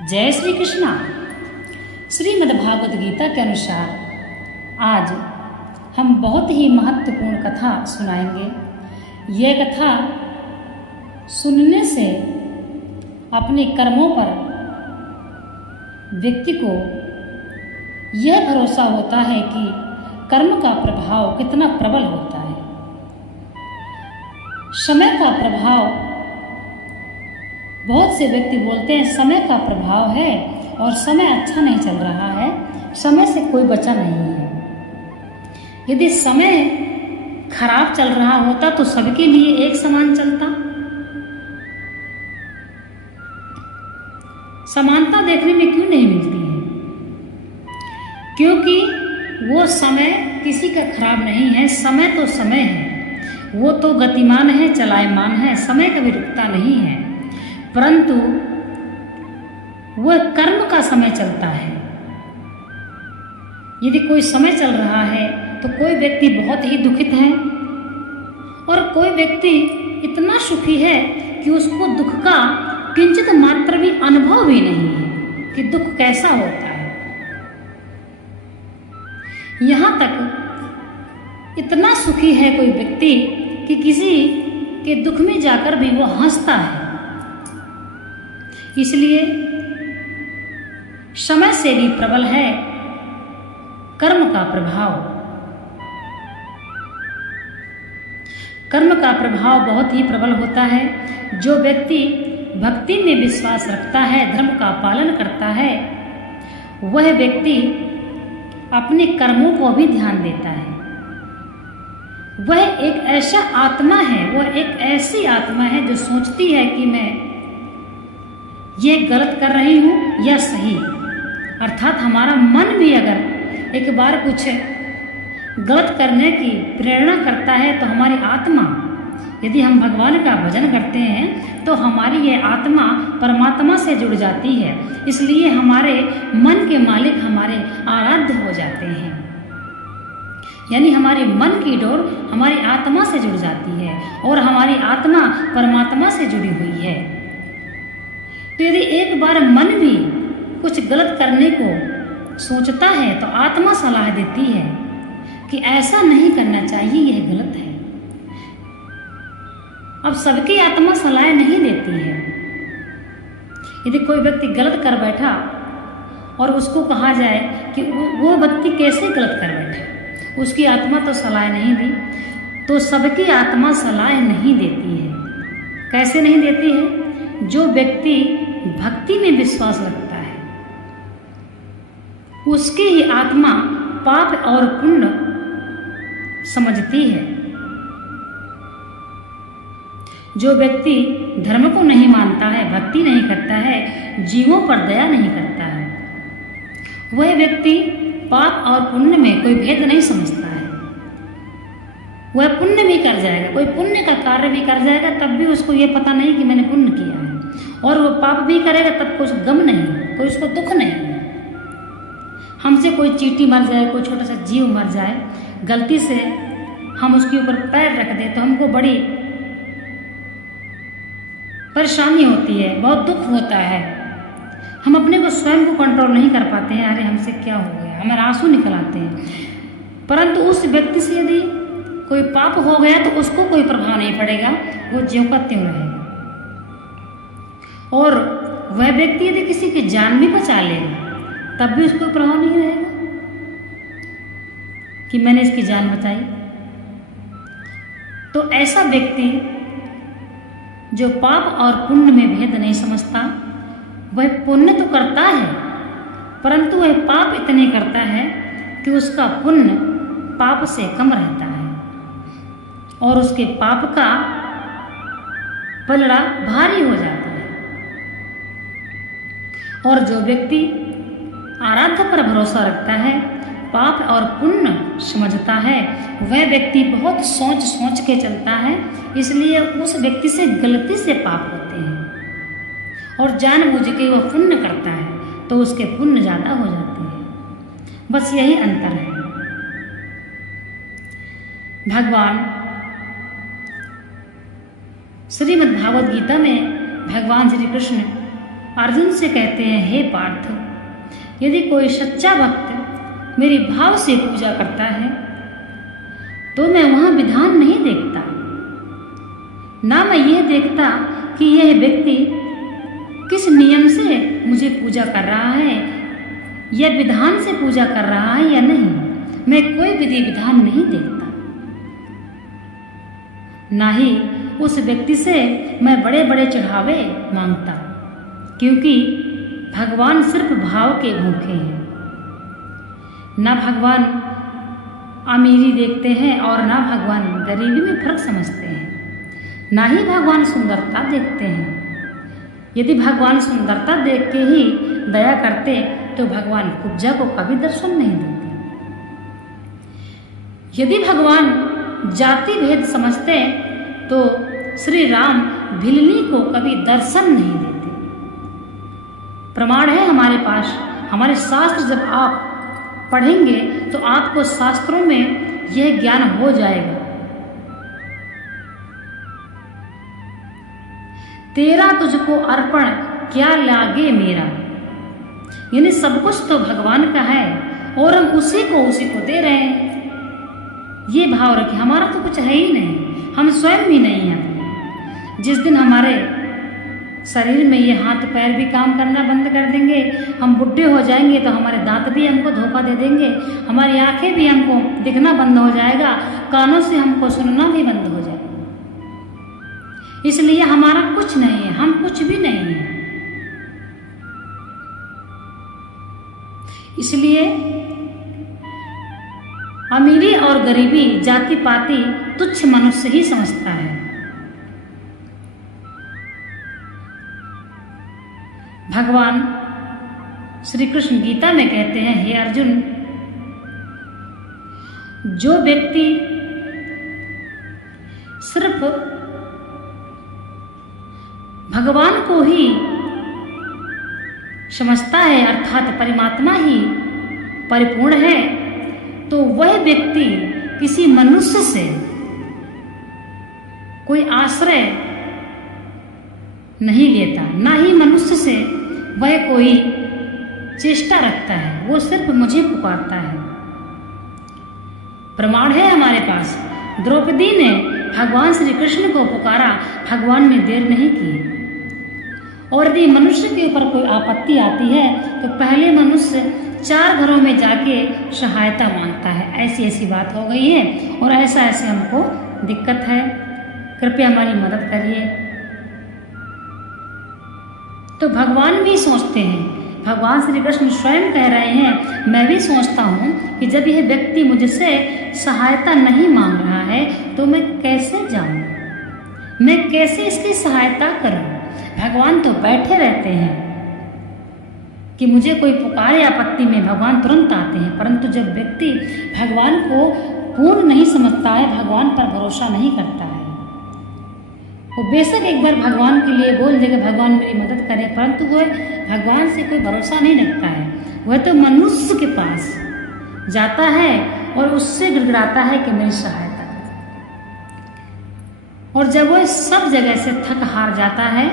जय श्री कृष्णा। श्रीमद् भागवत गीता के अनुसार आज हम बहुत ही महत्वपूर्ण कथा सुनाएंगे। यह कथा सुनने से अपने कर्मों पर व्यक्ति को यह भरोसा होता है कि कर्म का प्रभाव कितना प्रबल होता है। समय का प्रभाव, बहुत से व्यक्ति बोलते हैं समय का प्रभाव है और समय अच्छा नहीं चल रहा है, समय से कोई बचा नहीं है। यदि समय खराब चल रहा होता तो सबके लिए एक समान चलता। समानता देखने में क्यों नहीं मिलती है? क्योंकि वो समय किसी का खराब नहीं है। समय तो समय है, वो तो गतिमान है, चलायमान है, समय कभी रुकता नहीं है। परंतु वह कर्म का समय चलता है। यदि कोई समय चल रहा है तो कोई व्यक्ति बहुत ही दुखित है और कोई व्यक्ति इतना सुखी है कि उसको दुख का किंचित मात्र भी अनुभव भी नहीं है कि दुख कैसा होता है। यहाँ तक इतना सुखी है कोई व्यक्ति कि किसी के दुख में जाकर भी वो हंसता है। इसलिए समय से भी प्रबल है कर्म का प्रभाव। कर्म का प्रभाव बहुत ही प्रबल होता है। जो व्यक्ति भक्ति में विश्वास रखता है, धर्म का पालन करता है, वह व्यक्ति अपने कर्मों को भी ध्यान देता है। वह एक ऐसा आत्मा है, वह एक ऐसी आत्मा है जो सोचती है कि मैं ये गलत कर रही हूँ या सही। अर्थात हमारा मन भी अगर एक बार कुछ गलत करने की प्रेरणा करता है तो हमारी आत्मा, यदि हम भगवान का भजन करते हैं तो हमारी ये आत्मा परमात्मा से जुड़ जाती है। इसलिए हमारे मन के मालिक हमारे आराध्य हो जाते हैं। यानी हमारे मन की डोर हमारी आत्मा से जुड़ जाती है और हमारी आत्मा परमात्मा से जुड़ी हुई है। तो यदि एक बार मन भी कुछ गलत करने को सोचता है तो आत्मा सलाह देती है कि ऐसा नहीं करना चाहिए, यह गलत है। अब सबकी आत्मा सलाह नहीं देती है। यदि कोई व्यक्ति गलत कर बैठा और उसको कहा जाए कि वो व्यक्ति कैसे गलत कर बैठा, उसकी आत्मा तो सलाह नहीं दी, तो सबकी आत्मा सलाह नहीं देती है। कैसे नहीं देती है? जो व्यक्ति भक्ति में विश्वास रखता है उसकी ही आत्मा पाप और पुण्य समझती है। जो व्यक्ति धर्म को नहीं मानता है, भक्ति नहीं करता है, जीवों पर दया नहीं करता है, वह व्यक्ति पाप और पुण्य में कोई भेद नहीं समझता है। वह पुण्य भी कर जाएगा, कोई पुण्य का कार्य भी कर जाएगा, तब भी उसको यह पता नहीं कि मैंने पुण्य किया है। और वो पाप भी करेगा तब कोई गम नहीं, कोई उसको दुख नहीं है। हमसे कोई चींटी मर जाए, कोई छोटा सा जीव मर जाए, गलती से हम उसके ऊपर पैर रख दें तो हमको बड़ी परेशानी होती है, बहुत दुख होता है। हम अपने को स्वयं को कंट्रोल नहीं कर पाते हैं, अरे हमसे क्या हो गया, हमारे आंसू निकल आते हैं। परंतु उस व्यक्ति से यदि कोई पाप हो गया तो उसको कोई प्रभाव नहीं पड़ेगा, वो ज्यों का त्यों रहेगा। और वह व्यक्ति यदि किसी की जान भी बचा लेगा तब भी उसको प्रभाव नहीं रहेगा कि मैंने इसकी जान बचाई। तो ऐसा व्यक्ति जो पाप और पुण्य में भेद नहीं समझता, वह पुण्य तो करता है परंतु वह पाप इतने करता है कि उसका पुण्य पाप से कम रहता है और उसके पाप का पलड़ा भारी हो जाता है। और जो व्यक्ति आराध्य पर भरोसा रखता है, पाप और पुण्य समझता है, वह व्यक्ति बहुत सोच सोच के चलता है। इसलिए उस व्यक्ति से गलती से पाप होते हैं और जानबूझ के वह पुण्य करता है तो उसके पुण्य ज़्यादा हो जाते हैं। बस यही अंतर है। भगवान श्रीमद् भागवत गीता में भगवान श्री कृष्ण अर्जुन से कहते हैं, हे पार्थ, यदि कोई सच्चा भक्त मेरी भाव से पूजा करता है तो मैं वहां विधान नहीं देखता, ना मैं यह देखता कि यह व्यक्ति किस नियम से मुझे पूजा कर रहा है या विधान से पूजा कर रहा है या नहीं। मैं कोई विधि विधान नहीं देखता, ना ही उस व्यक्ति से मैं बड़े बड़े चढ़ावे मांगता, क्योंकि भगवान सिर्फ भाव के भूखे हैं। ना भगवान अमीरी देखते हैं और ना भगवान गरीबी में फर्क समझते हैं, ना ही भगवान सुंदरता देखते हैं। यदि भगवान सुंदरता देख के ही दया करते तो भगवान कुब्जा को कभी दर्शन नहीं देते। यदि भगवान जाति भेद समझते तो श्री राम भिलनी को कभी दर्शन नहीं देते। प्रमाण है हमारे पास, हमारे शास्त्र जब आप पढ़ेंगे तो आपको शास्त्रों में यह ज्ञान हो जाएगा। तेरा तुझको अर्पण क्या लागे मेरा, यानी सब कुछ तो भगवान का है और हम उसी को दे रहे हैं। ये भाव रखें, हमारा तो कुछ है ही नहीं, हम स्वयं भी नहीं हैं। जिस दिन हमारे शरीर में ये हाथ पैर भी काम करना बंद कर देंगे, हम बुढ़े हो जाएंगे तो हमारे दांत भी हमको धोखा दे देंगे, हमारी आंखें भी हमको दिखना बंद हो जाएगा, कानों से हमको सुनना भी बंद हो जाएगा। इसलिए हमारा कुछ नहीं है, हम कुछ भी नहीं है। इसलिए अमीरी और गरीबी जाति पाति तुच्छ मनुष्य ही समझता है। भगवान श्री कृष्ण गीता में कहते हैं, हे अर्जुन, जो व्यक्ति सिर्फ भगवान को ही समझता है, अर्थात परमात्मा ही परिपूर्ण है, तो वह व्यक्ति किसी मनुष्य से कोई आश्रय नहीं लेता, ना ही मनुष्य से वह कोई चेष्टा रखता है, वो सिर्फ मुझे पुकारता है। प्रमाण है हमारे पास, द्रौपदी ने भगवान श्री कृष्ण को पुकारा, भगवान ने देर नहीं की। और यदि मनुष्य के ऊपर कोई आपत्ति आती है तो पहले मनुष्य 4 घरों में जाके सहायता मांगता है। ऐसी ऐसी बात हो गई है और ऐसा ऐसे हमको दिक्कत है, कृपया हमारी मदद करिए। तो भगवान भी सोचते हैं, भगवान श्री कृष्ण स्वयं कह रहे हैं, मैं भी सोचता हूँ कि जब यह व्यक्ति मुझसे सहायता नहीं मांग रहा है तो मैं कैसे जाऊँ, मैं कैसे इसकी सहायता करूँ। भगवान तो बैठे रहते हैं कि मुझे कोई पुकारे आपत्ति में भगवान तुरंत आते हैं, परंतु जब व्यक्ति भगवान को पूर्ण नहीं समझता है, भगवान पर भरोसा नहीं करता है, वो बेशक एक बार भगवान के लिए बोल देगा भगवान मेरी मदद करे, परंतु वह भगवान से कोई भरोसा नहीं रखता है। वह तो मनुष्य के पास जाता है और उससे गिड़गिड़ाता है कि मेरी सहायता कर। और जब वह सब जगह से थक हार जाता है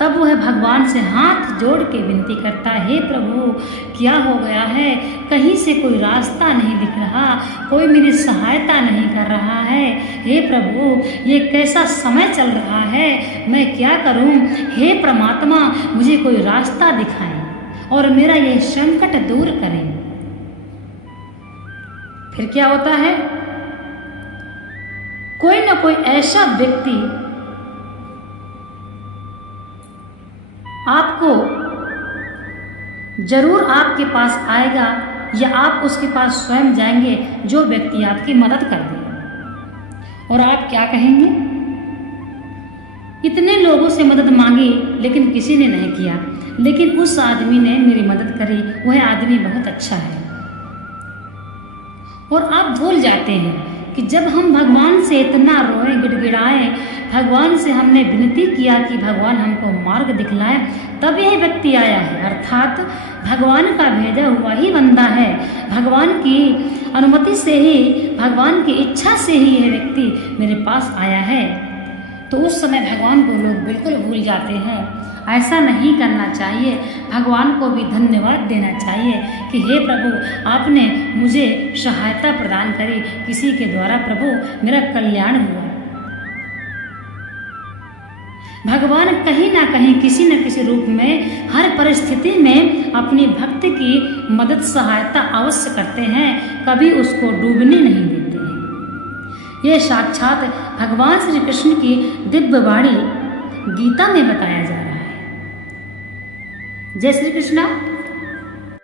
तब वह भगवान से हाथ जोड़ के विनती करता है, हे प्रभु क्या हो गया है, कहीं से कोई रास्ता नहीं दिख रहा, कोई मेरी सहायता नहीं कर रहा है, हे प्रभु ये कैसा समय चल रहा है, मैं क्या करूं, हे परमात्मा मुझे कोई रास्ता दिखाएं और मेरा ये संकट दूर करें। फिर क्या होता है, कोई ना कोई ऐसा व्यक्ति आपको जरूर आपके पास आएगा या आप उसके पास स्वयं जाएंगे जो व्यक्ति आपकी मदद कर दे। और आप क्या कहेंगे, इतने लोगों से मदद मांगी लेकिन किसी ने नहीं किया, लेकिन उस आदमी ने मेरी मदद करी, वह आदमी बहुत अच्छा है। और आप भूल जाते हैं कि जब हम भगवान से इतना रोए गिड़गिड़ाए, भगवान से हमने विनती किया कि भगवान हमको मार्ग दिखलाए, तब यह व्यक्ति आया है। अर्थात भगवान का भेजा हुआ ही बंदा है, भगवान की अनुमति से ही, भगवान की इच्छा से ही यह व्यक्ति मेरे पास आया है। तो उस समय भगवान को लोग बिल्कुल भूल जाते हैं। ऐसा नहीं करना चाहिए। भगवान को भी धन्यवाद देना चाहिए कि हे प्रभु, आपने मुझे सहायता प्रदान करी, किसी के द्वारा प्रभु मेरा कल्याण हुआ। भगवान कहीं ना कहीं किसी न किसी रूप में हर परिस्थिति में अपनी भक्त की मदद सहायता अवश्य करते हैं, कभी उसको डूबने नहीं देते हैं। ये साक्षात भगवान श्री कृष्ण की दिव्य वाणी गीता में बताया जा रहा है। जय श्री कृष्ण।